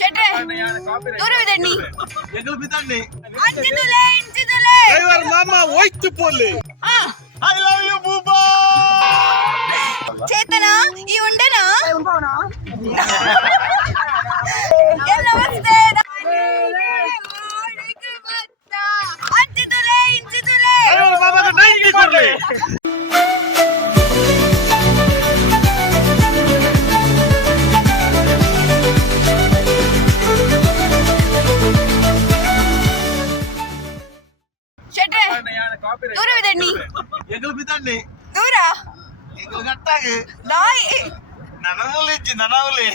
ಶೆಟ್ರೆ ದೂರವಿದಣ್ಣಿ ಎಗಲು ಬಿದ್ದಣ್ಣಿ ಅಂಚಿದುಲೆ ಇಂಚಿದುಲೆ driver ಮಾಮ ಹೋಯ್ತು ಪೋಲಿ ಐ ಲವ್ ಯು ಬೂಬಾ ಚೇತನ ಈ ಉಂಡೆನಾ ನಮಸ್ತೆ ಅಂಚಿದುಲೆ ಇಂಚಿದುಲೆ ಡ್ರೈವರ್ ಮಾಮಗೆ 90 ಕೊಡ್ಲಿ ಶೆಟ್ರೆ ದೂರವಿದಣ್ಣಿ ಎಗಲು ಬಿದ್ದಣ್ಣಿ ದೂರ ಎಗಲು ಗಟ್ಟಾಗಿ ನಾಯಿ ನನಮೂಲಿ ಇಜ್ಜಿ ನನಮೂಲಿ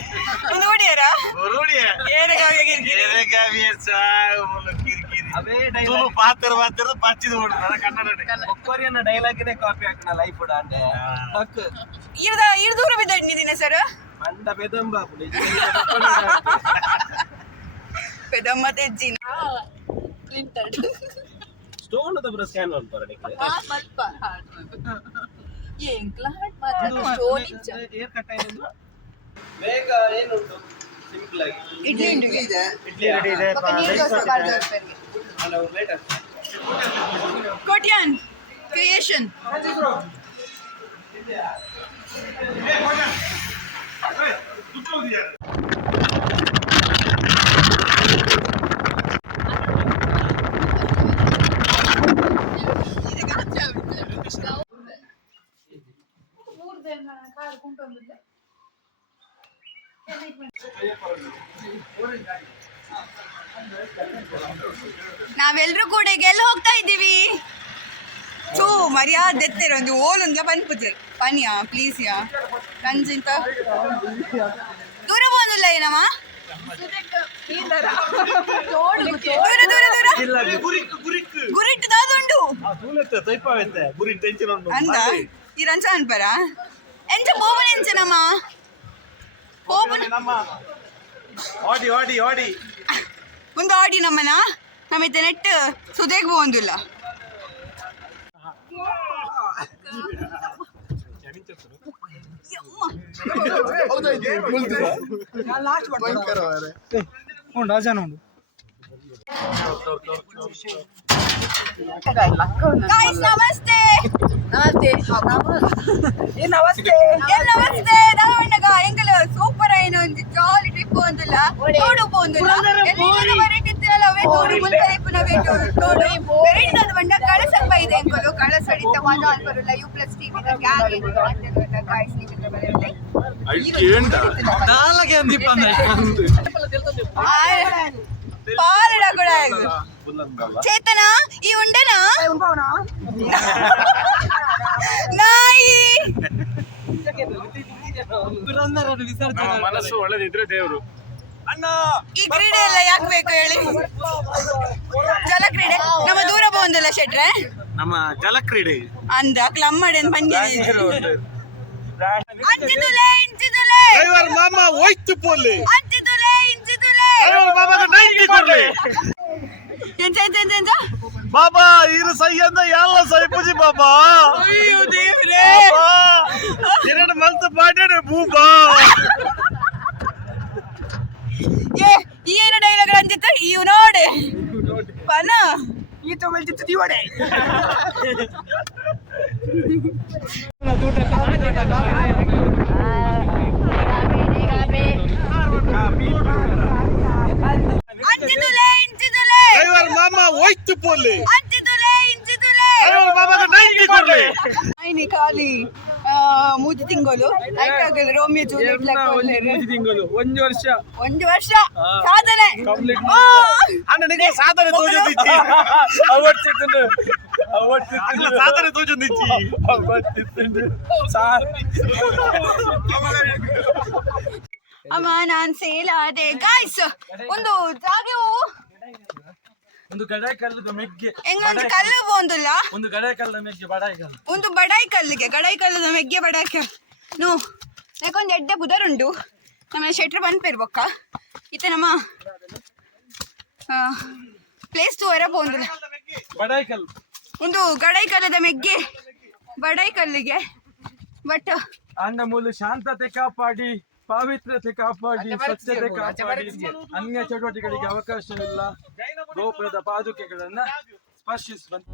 ನೋಡಿಯಾರ ಒರುಡಿಯ ಏರೆಗಾವಿಯ ಸಾಗುಮುಲು ಕಿರಿಕಿರಿ ತುಳು ಪಾತ್ರ ಪಚ್ಚಿದು ಓಡು ನನ್ನ ಕನ್ನಡ ಒಕ್ಕೋರಿಯನ್ನ ಡೈಲಾಗಿನೇ ಕಾಪಿ ಹಾಕಣ ಲೈಫ್ ಉಡಾಂಡೆ ಹಕ್ ಇರ್ ದೂರ ಬಿದ್ದಣ್ಣಿ ದಿನ ಸರ್ ಅಂಡ ಬೆದಂಬ ಪೆದಮ್ಮ ತೆಜ್ಜಿನ ಪ್ರಿಂಟೆಡ್ ಸ್ಟೋನ್ ಅದ ಬ್ರ ಸ್ಕ್ಯಾನ್ ಮಾಡ್ತಾರ ನಿಕ್ಕೆ ಮಲ್ಪ ಎಂಕ್ಲ ಮಾತ್ರ ಸ್ಟೋನ್ ಇಚ್ಚ ಏರ್ ಕಟ್ ಆಯ್ತು ಬೇಗ ಏನುಂಟು ಸಿಂಪಲ್ ಆಗಿ ಇಡ್ಲಿ ಇದೆ ಇಡ್ಲಿ ರೆಡಿ ಇದೆ ಹಲೋ ಲೇಟರ್ ಕೋಟ್ಯಾನ್ ಕ್ರಿಯೇಷನ್ ನಾವೆಲ್ಲರೂ ಕೂಡ ಈಗ ಎಲ್ಲ ಹೋಗ್ತಾ ಇದ್ದೀವಿ ಚೂ ಮರ್ಯಾದೆ ಎತ್ತರ ಒಂದು ಓಲೊಂದ್ಲ ಪನ್ಪುತ್ತೆ ಪನಿಯಾ ಪ್ಲೀಸ್ ಯಾ ಕಂಜಿಂತ ದೂರ ಹೋಗೋದಿಲ್ಲ ಏನಮ್ಮ ಗುರಿಟ್ಟು ದಾದುಂಡು ಅಂದ ಈ ರಂಚ ಅನ್ಪರ ಎಂಚ ಪೋಪನ ಎಂಚನಮ್ಮ ಪೋಪನ ಓಡಿ ಓಡಿ ಓಡಿ ಒಂದು ಆಡಿ ನಮ್ಮನ ನಮ್ಮಿತ್ತ ನೆಟ್ ಸುದೇಗ್ ಹೋಗುದಿಲ್ಲ Guys, ನಮಸ್ತೆ ನಮಸ್ತೆ ನಮಸ್ತೆ ನಮಸ್ತೆ ದಾವಣ್ಣಗ ಎಂಕಲ್ ಸೂಪರ್ ಆಯ್ನ ಒಂದು ಜಾಲಿ ಟ್ರಿಪ್ ಒಂದಿಲ್ಲ ತೋಡು ಪೋಂದಿಲ್ಲ ಎಲ್ಲ ವೆರೈಟಿ ಇತ್ತಿರಲ್ಲ ಅವೇ ತೋಡು ಮುಲ್ಕಲಿಪ್ಪುನ ತೋಡು ವೆರೈಟಿ ಅದು ಬಂಡ ಕಳಸಪ್ಪ ಇದೆ ಎಂಕಲು ಕಳಸ ಅಡಿತ ಮಾಜ ಅಲ್ಬರಲ್ಲ U+ TV ದ ಗ್ಯಾಂಗ್ ಇದು ಅಂತ ಗಾಯ್ಸ್ ನಿಮಗೆ ಬರುತ್ತೆ ನಾಲ್ಗೆ ಅಂದಿಪ್ಪಂದ ಪಾರಡ ಕೂಡ ಚೇತನ ಈ ಉಂಡೆನಾ ನಾಯಿ ಮನಸ್ಸು ಒಳ್ಳೆದಿದ್ರೆ ದೇವರು ಅಣ್ಣ ಈ ಕ್ರೀಡೆ ಎಲ್ಲ ಯಾಕೆ ಬೇಕು ಹೇಳಿ ಜಲ ಕ್ರೀಡೆ ನಮ್ಮ ದೂರ ಹೋಗುದಿಲ್ಲ ಶೆಟ್ರೆ ನಮ್ಮ ಜಲಕ್ರೀಡೆ ಅಂದ ಕ್ಲಮ್ಮಡನ್ ಪಂದ್ಯ ಅಂಚಿದುಲೆ ಇಂಚಿದುಲೆ ಡ್ರೈವರ್ ಮಾಮ ಹೋಯ್ತು ಪೋಲಿ ಅಂಚಿದುಲೆ ಇಂಚಿದುಲೆ ಡ್ರೈವರ್ ಮಾಮಗೆ 90 ಕೊಡ್ಲಿ ಎಂಚ ಎಂಚ ಎಂಚ ಎಂಚ ಬಾಬಾ ಇರು ಸೈ ಅಂದ ಎಲ್ಲ ಸೈ ಪೂಜಿ ಬಾಬಾ ಅಯ್ಯೋ ದೇವ್ರೇ ಎರಡು ಮಲ್ತು ಪಾಡ್ಯಾನೆ ಬೂಬಾ ಏ ಈ ಏನು ಡೈಲಾಗ್ ಅಂತಿತ್ತು ಇವ್ ನೋಡಿ ಪನ ಈತ ಮೇಲ್ತಿತ್ತು ದಿವಡೆ ಅಂಚಿದುಲೆ ಇಂಚಿದುಲೆ ಡ್ರೈವರ್ ಮಾಮ ಹೋಯ್ತು ಪೋಲಿ ಅಂಚಿದುಲೆ ಇಂಚಿದುಲೆ ಡ್ರೈವರ್ ಮಾಮಗೆ 90 ಕೊಡ್ಲಿ ಐನಿ ಖಾಲಿ ಮೂಜಿ ತಿಂಗಳು ಐಕಾಗಲ್ಲ ರೋಮಿಯೋ ಜೂಲಿಯಟ್ ತಿಂಗಳು ಒಂದು ವರ್ಷ ಸಾಧನೆ ಅಣ್ಣ ನಿಮಗೆ ಸಾಧನೆ ತೋಜೊಂದಿಚ್ಚಿ ಅಲ್ಲ ಸಾಧನೆ ತೋಜೊಂದಿಚ್ಚಿ ಅಮ್ಮ ನಾನ್ ಸೇಲ್ ಆದೆ ಗಾಯ್ಸ್ ಒಂದು ಜಾಗವು ಒಂದು ಗಡಾಯಿ ಕಲ್ಲದ ಮೆಗ್ಗೆ ಎಂಗೊಂದು ಕಲ್ಲು ಬಂದಿಲ್ಲ ಒಂದು ಗಡಾಯಿ ಕಲ್ಲದ ಮೆಗ್ಗೆ ಬಡಾಯಿ ಕಲ್ಲು ಒಂದು ಬಡಾಯಿ ಕಲ್ಲಿಗೆ ಗಡಾಯಿ ಕಲ್ಲದ ಮೆಗ್ಗೆ ಬಡಾಯಿ ನೋ ಯಾಕೊಂದು ಎಡ್ಡೆ ಬುದರುಂಡು ನಮ್ಮ ಶೆಟ್ರ್ ಬಂದ್ಪೇರ್ಬೊಕ್ಕ ಇತ್ತೆ ನಮ್ಮ ಪ್ಲೇಸ್ ಟು ಹೊರ ಬಂದಿಲ್ಲ ಬಡಾಯಿ ಕಲ್ಲು ಒಂದು ಗಡಾಯಿ ಕಲ್ಲದ ಮೆಗ್ಗೆ ಬಡಾಯಿ ಕಲ್ಲಿಗೆ ಬಟ್ ಅನ್ನ ಮೂಲ ಶಾಂತತೆ ಕಾಪಾಡಿ ಪಾವಿತ್ರ್ಯತೆ ಕಾಪಾಡಿ ಸ್ವಚ್ಛತೆ ಕಾಪಾಡಿ ಅನ್ಯ ಚಟುವಟಿಕೆಗಳಿಗೆ ಅವಕಾಶವಿಲ್ಲ. ಗೋಪುರದ ಪಾದುಕೆಗಳನ್ನ ಸ್ಪರ್ಶಿಸುವಂತ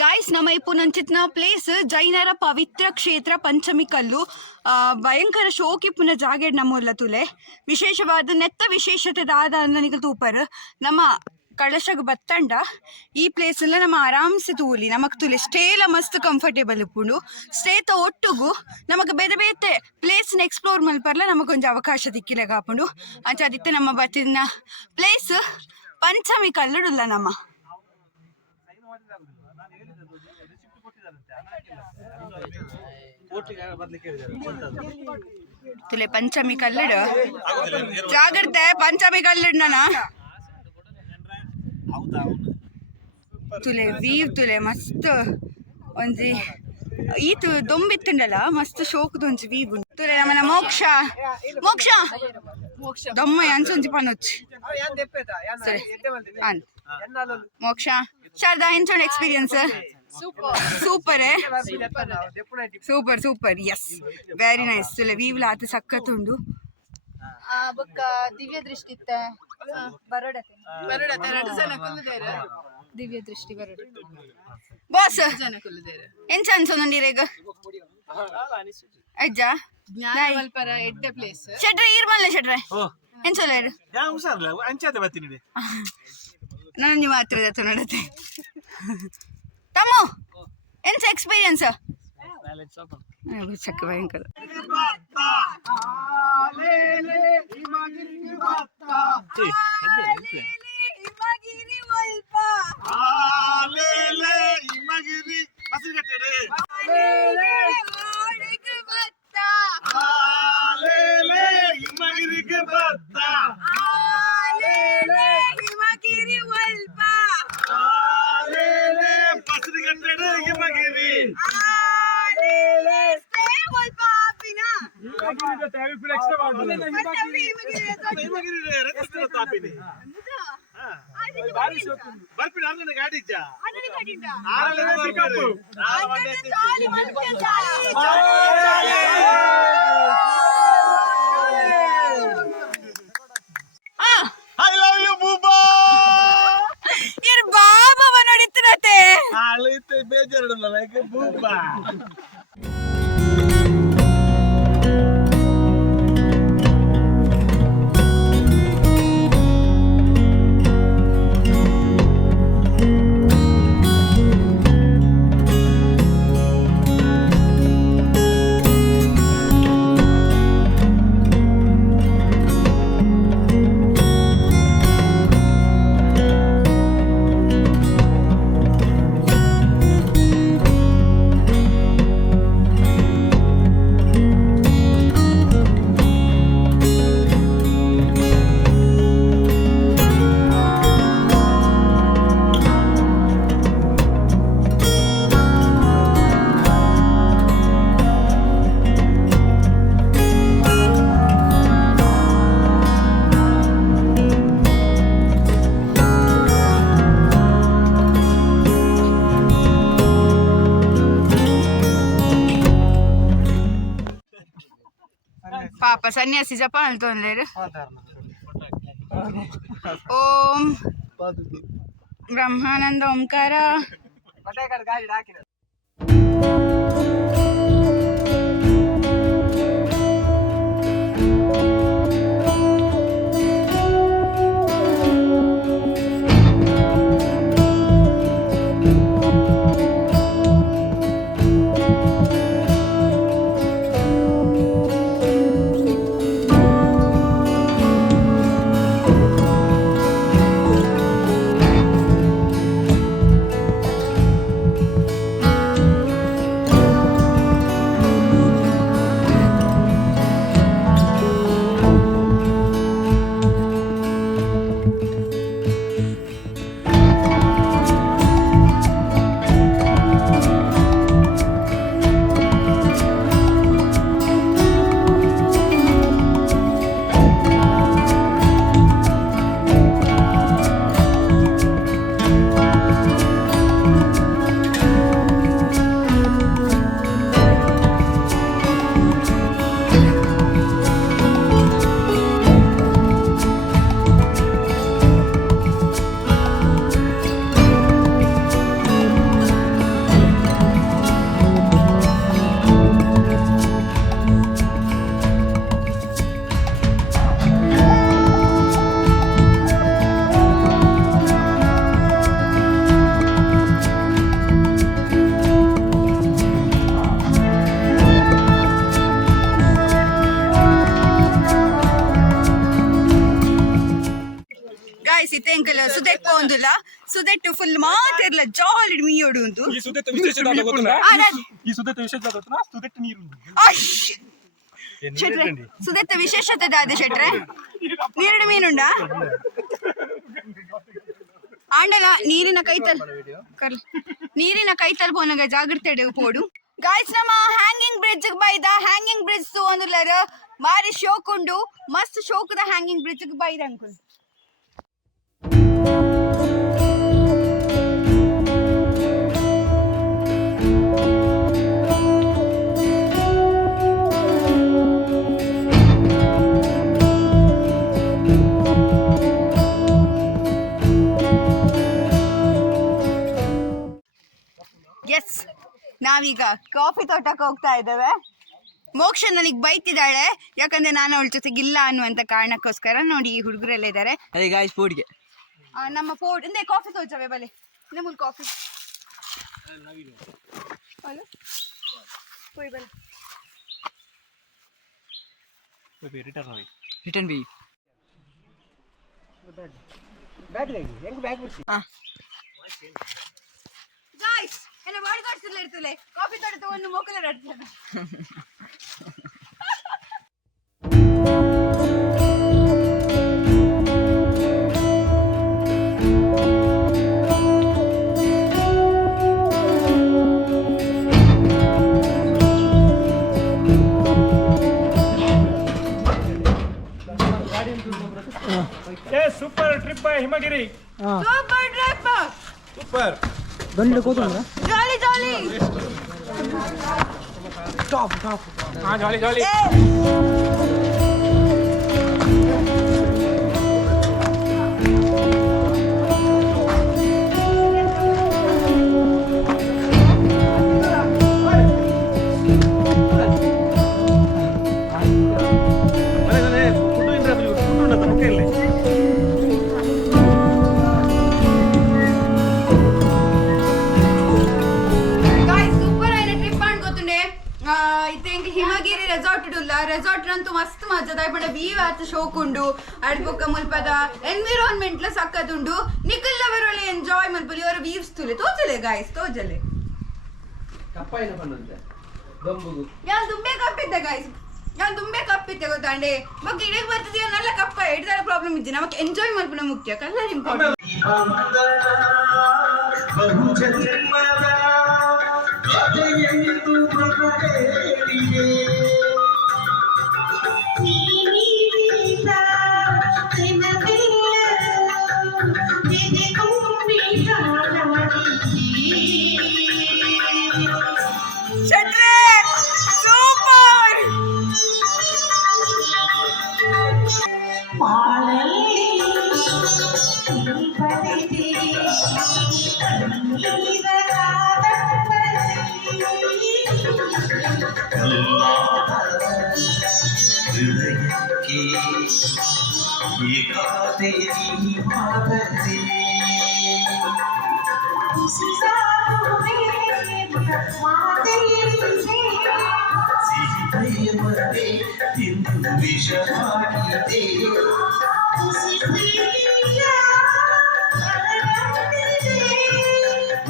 ಗಾಯ್ಸ್ ನಮ್ಮ ಇಪ್ಪುನಂಚಿತ್ನ ಪ್ಲೇಸ್ ಜೈನರ ಪವಿತ್ರ ಕ್ಷೇತ್ರ ಪಂಚಮಿ ಕಲ್ಲು ಭಯಂಕರ ಶೋಕಿಪ್ಪುನ ಜಾಗೆಡ್ ನಮ್ಮಲ್ಲ ತುಲೆ ವಿಶೇಷವಾದ ನೆತ್ತ ವಿಶೇಷತೆ ದಾದ ನನಗೆ ತೂಪರ್ ನಮ್ಮ ಕಳಶಗ್ ಬತ್ತಂಡ ಈ ಪ್ಲೇಸ್ ಎಲ್ಲ ನಮ್ಮ ಆರಾಮ್ಸೆ ತೂಲಿ ನಮಕ್ ತುಲೆ ಸ್ಟೇಲ ಮಸ್ತ್ ಕಂಫರ್ಟೇಬಲ್ ಇಪ್ಪುಂಡು ಸ್ಟೇತ ಒಟ್ಟುಗು ನಮಕ್ ಬೇತೆ ಬೇತೆ ಪ್ಲೇಸ್ನ ಎಕ್ಸ್ಪ್ಲೋರ್ ಮಲ್ಪರ್ಲ ನಮಗೊಂದು ಅವಕಾಶ ದಿಕ್ಕಿಲೆ ಕಾಪುಂಡು ಅಂಚಾದಿತ್ತೆ ನಮ್ಮ ಬತ್ತಿನ ಪ್ಲೇಸ್ ಪಂಚಮಿ ಕಲ್ಲುಡುಲ್ಲ ನಮ್ಮ ತುಲೆ ಪಂಚಮಿ ಕಲ್ಲುಡು ಜಾಗ್ರತೆ ಪಂಚಮಿ ಕಲ್ಲುಡು ತುಲೆ ವೀವ್ ತುಲೆ ಮಸ್ತ್ ಒಂಜಿ ಈತು ದೊಂಬಿತ್ತುಂಡಲ್ಲ ಮಸ್ತ್ ಶೋಕದೊಂಜಿ ವೀವ್ ಉಂಟು ತುಲೆ ನಮ್ಮನ ಮೋಕ್ಷ ಮೋಕ್ಷ ದೊಮ್ಮ ಅಂಚೊಂಜಿ ಪನೊಚ್ಚಿ ಸರಿ ಮೋಕ್ಷ ಶಾರದಾ ಎಂಚೊಂದು experience super super super yes very nice ತುಲೆ ವೀವ್ಲ ಆತ ಸಕ್ಕತ್ತುಂಡು ಬೊಕ್ಕ ದಿವ್ಯ ದೃಷ್ಟಿ ಬರೋಡತೆ ದಿವ್ಯ ದೃಷ್ಟಿ ಬರೋಡ ಬಾಸ್ ಎಂಚ ಅನ್ಸೊಂದಿರೇಗ ಅಜ್ಜ ಜ್ಞಾನವಲ್ಪರ ಎಡ್ಡೆ ಪ್ಲೇಸ್ ಶೆಟ್ರೆ ಈರ್ಮಲ್ಲ ಶೆಟ್ರೆ ಎಂಚೊಲ್ಲ ಇರು ನಾನು ನೀವು ಹತ್ರ ನೋಡತ್ತೆ ತಮ್ಮು ಎಂಚ ಎಕ್ಸ್ಪೀರಿಯನ್ಸ್ ಚಕ್ಕ ಭಯಂಕರ ಬಾಬಾ ನೋಡಿತ್ತಿರತ್ತೆ ಬೇಜಾರು ಬೂಬಾ ಪಾಪ ಸನ್ಯಾಸಿ ಜಪ ಅಲ್ತೊಂದ್ಲೇರು ಓಂ ಬ್ರಹ್ಮಾನಂದ ಓಂಕಾರ. ಸುದೆಟ್ ಪೋಂದುಲ ಸುದೆಟ್ ಫುಲ್ ಮಾತಿರ್ಲ ಜಾಲಿ ಮೀಯೋಡು ಉಂಟು. ಈ ಸುದೆಟ್ ವಿಶೇಷ ಗೊತ್ತುಂಟಾ? ಈ ಸುದೆಟ್ ವಿಶೇಷ ಗೊತ್ತುಂಟಾ? ಸುದೆಟ್ ನೀರು ಶೆಟ್ರೆ ಸುದೆತ್ತ ವಿಶೇಷತೆ ದಾದ ಶೆಟ್ರೆ ನೀರಿನ ಮೀನುಂಡಾ ಆಂಡಲ ನೀರಿನ ಕೈತಲ್ ಪೋನಗ ಜಾಗ್ರತೆ ಪೋಡು ಗಾಯ್ಸ್. ನಮ್ಮ ಹ್ಯಾಂಗಿಂಗ್ ಬ್ರಿಡ್ಜ್ ಬೈದ ಹ್ಯಾಂಗಿಂಗ್ ಬ್ರಿಡ್ಜ್ ಒಂದುಲರ ಮಾರಿ ಶೋಕ್ ಉಂಡು ಮಸ್ತ್ ಶೋಕದ ಹ್ಯಾಂಗಿಂಗ್ ಬ್ರಿಡ್ಜ್ ಬೈದ ಅಂಕುಲ್. ಎಸ್ ನಾವೀಗ ಕಾಫಿ ತೋಟಕ್ಕೆ ಹೋಗ್ತಾ ಇದ್ದೇವೆ. ಮೋಕ್ಷ ನನಗೆ ಬೈತಿದ್ದಾಳೆ ಯಾಕಂದ್ರೆ ನಾನು ಅವಳ ಜೊತೆಗೆ ಇಲ್ಲ ಅನ್ನುವಂತ ಕಾರಣಕ್ಕೋಸ್ಕರ. ನೋಡಿ ಈ ಹುಡುಗರೆಲ್ಲ ಇದ್ದಾರೆ. ನಮ್ಮ ಪೋಡ್ ಇಂದೇ ಕಾಫಿ ತೋಚವೆ ಬಲೆ ನಮ್ಮೂಲ್ ಕಾಫಿ ರಿಟರ್ನ್ ಬಿ ಗಾಯ್ಸ್ ಎನ್ನ ಬಾಡಿ ಗಾರ್ಡ್ಸ್ ಇರ್ತಲೆ ಕಾಫಿ ತೋಟ ತಗೊಂಡು ಮೋಕಲ ರಡ್ತಾನೆ. Super trip Himagiri. Super trip super jolly jolly top jolly jolly. Himagiri resort ಅಂತೂ ಮಸ್ತ್ ಮಜದ ಪಂಡ ವ್ಯೂ ಆತ ಶೋಕುಂಡು ಅಡ್ಪೊಕ್ಕ ಮುಲ್ಪದ ಎನ್ವಿರಾನ್ಮೆಂಟ್ ಲ ಸಕ್ಕತ್ತುಂಡು ನಿಖಿಲ್ ಅವರೊಳ್ಳೆ ಎಂಜಾಯ್ ಮಲ್ಪಲಿ ಅವರ ವ್ಯೂಸ್ ತುಲೆ ತೋಜಲೆ ಗಾಯ್ಸ್ ತೋಜಲೆ ಯಾನ್ ದುಂಬೆ ಕಪ್ಪಿದ್ದೆ ಗಾಯ್ಸ್ ಯಾನ್ ದುಂಬೆ ಕಪ್ಪಿದ್ದೆ ಗೊತ್ತಾಂಡೆ ಬಗ್ಗೆ ಇಡೀ ಬರ್ತಿದೀಯ ನಲ್ಲ ಕಪ್ಪ ಹಿಡ್ದಾರ ಪ್ರಾಬ್ಲಮ್ ಇದ್ದಿ ನಮಗೆ ಎಂಜಾಯ್ ಮಲ್ಪನ ಮುಖ್ಯ ಕಲ್ಲರ್ ಇಂಪಾರ್ಟೆಂಟ್. ಏಕಾದೆ ನೀ ಮಾತದೆ ಸಿಹಿ ಪ್ರೇಮದೆ ಇಂದು ವಿಷವಾಗಿದೆ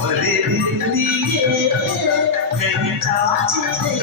ಮರೆದಿಲ್ಲಿಯೇ ಕೈ ಚಾಚಿದೆ